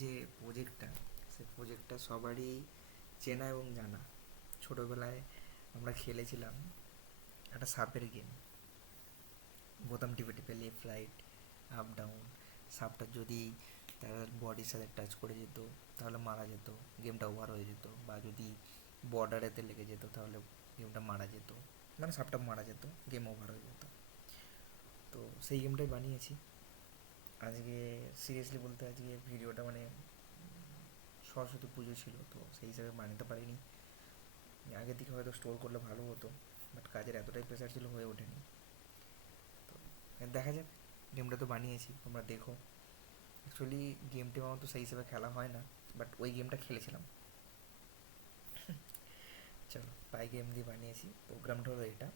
যে প্রজেক্টটা, সেই প্রজেক্টটা সবারই চেনা এবং জানা। ছোটোবেলায় আমরা খেলেছিলাম একটা সাপের গেম। বোতাম টিপে টিপে লেফট রাইট আপ ডাউন, সাপটা যদি তার বডির সাথে টাচ করে যেত তাহলে মারা যেত, গেমটা ওভার হয়ে যেত। বা যদি বর্ডারেতে লেগে যেত তাহলে গেমটা মারা যেত, মানে সাপটা মারা যেত, গেম ওভার হয়ে যেত। তো সেই গেমটাই বানিয়েছি আজকে। সিরিয়াসলি বলতে আজকে ভিডিওটা মানে সরস্বতী পুজো ছিল, তো সেই হিসাবে বানাতে পারিনি। আগের দিকে হয়তো স্টোর করলে ভালো হতো, বাট কাজের এতটাই প্রেশার ছিল, হয়ে ওঠেনি। তো দেখা যাক, গেমটা তো বানিয়েছি, তোমরা দেখো। অ্যাকচুয়ালি গেমটি আমার তো সেই হিসেবে খেলা হয় না, বাট ওই গেমটা খেলেছিলাম। চলো, পাই গেম দিয়ে বানিয়েছি। প্রোগ্রামটা হলো এটা।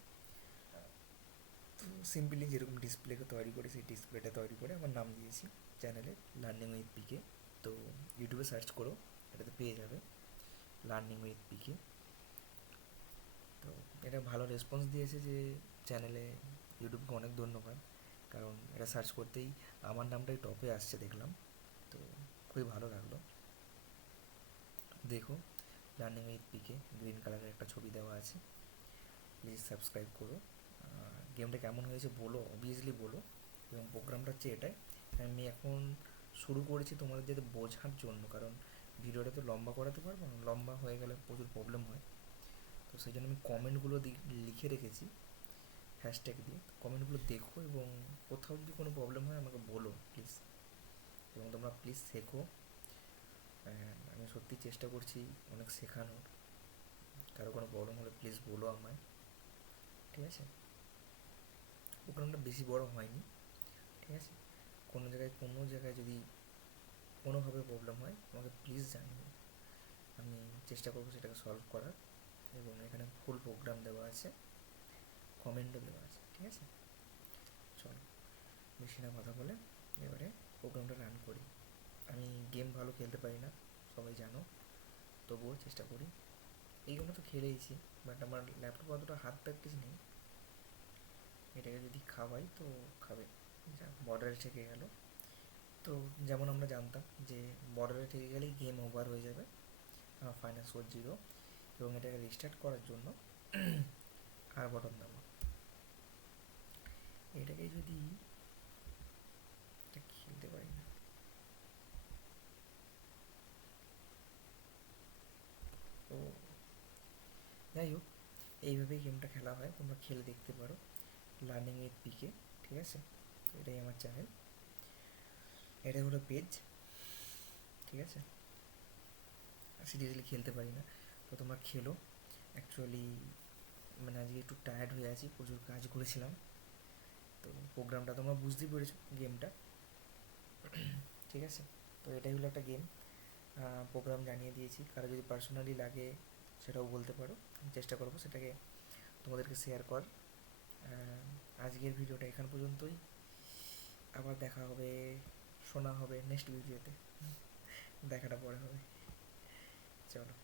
তো সিম্পলি যেরকম ডিসপ্লেকে তৈরি করে সেই ডিসপ্লেটা তৈরি করে আমার নাম দিয়েছি চ্যানেলে, লার্নিং উইথ পিকে। তো ইউটিউবে সার্চ করো, এটাতে পেয়ে যাবে লার্নিং উইথ পিকে। তো এটা ভালো রেসপন্স দিয়েছে যে চ্যানেলে, ইউটিউবকে অনেক ধন্যবাদ। কারণ এটা সার্চ করতেই আমার নামটাই টপে আসছে দেখলাম, তো খুবই ভালো লাগলো। দেখো, লার্নিং উইথ পিকে গ্রিন কালারের একটা ছবি দেওয়া আছে, প্লিজ সাবস্ক্রাইব করো। গেমটা কেমন হয়েছে বলো, অবভিয়াসলি বলো। এবং প্রোগ্রামটা হচ্ছে এটাই। আমি এখন শুরু করেছি তোমাদের যাতে বোঝার জন্য, কারণ ভিডিওটা তো লম্বা করাতে পারবো না, লম্বা হয়ে গেলে প্রচুর প্রবলেম হয়। তো সেই জন্য আমি কমেন্টগুলো লিখে রেখেছি হ্যাশট্যাগ দিয়ে। কমেন্টগুলো দেখো এবং কোথাও যদি কোনো প্রবলেম হয় আমাকে বলো প্লিজ। এবং তোমরা প্লিজ শেখো। আমি সত্যি চেষ্টা করছি অনেক শেখানোর। কারো কোনো প্রবলেম হলে প্লিজ বলো আমায়, ঠিক আছে? প্রোগ্রামটা বেশি বড় হয়নি, ঠিক আছে? কোনো জায়গায় যদি কোনোভাবে প্রবলেম হয় আমাকে প্লিজ জানিও, আমি চেষ্টা করবো সেটাকে সলভ করার। এবং এখানে ফুল প্রোগ্রাম দেওয়া আছে, কমেন্টও দেওয়া আছে, ঠিক আছে? চলো, বেশি না কথা বলে এবারে প্রোগ্রামটা রান করি। আমি গেম ভালো খেলতে পারি না, সবাই জানো, তবুও চেষ্টা করি। এই গেমটা তো খেলেইছি, বাট আমার ল্যাপটপ অতটা হাত প্র্যাকটিস নেই। এটাকে যদি খাওয়াই তো খাবে, যা বর্ডারে ঠেকে গেল। তো যেমন আমরা জানতাম যে বর্ডারে ঠেকে গেলেই গেম ওভার হয়ে যাবে, ফাইনাল স্কোর 0। এবং এটাকে রিস্টার্ট করার জন্য আর বটন দেবো। এটাকে যদি এটা খেলতে পারি না, তো যাই হোক, এইভাবেই গেমটা খেলা হয়, তোমরা খেলে দেখতে পারো। লার্নিং উইথ পিকে, ঠিক আছে? তো এটাই আমার চ্যানেল, এটাই হলো পেজ, ঠিক আছে? সিরিয়াসলি খেলতে পারি না, তো তোমরা খেলো। অ্যাকচুয়ালি মানে আজকে একটু টায়ার্ড হয়ে আছি, প্রচুর কাজ করেছিলাম। তো প্রোগ্রামটা তোমরা বুঝতেই পেরেছো, গেমটা, ঠিক আছে? তো এটাই হলো একটা গেম, প্রোগ্রাম জানিয়ে দিয়েছি। কারো যদি পার্সোনালি লাগে সেটাও বলতে পারো, আমি চেষ্টা করবো সেটাকে তোমাদেরকে শেয়ার কর। আজকের ভিডিওটা এখান পর্যন্তই, আবার দেখা হবে, শোনা হবে নেক্সট ভিডিওতে, দেখাটা পরে হবে। চলো।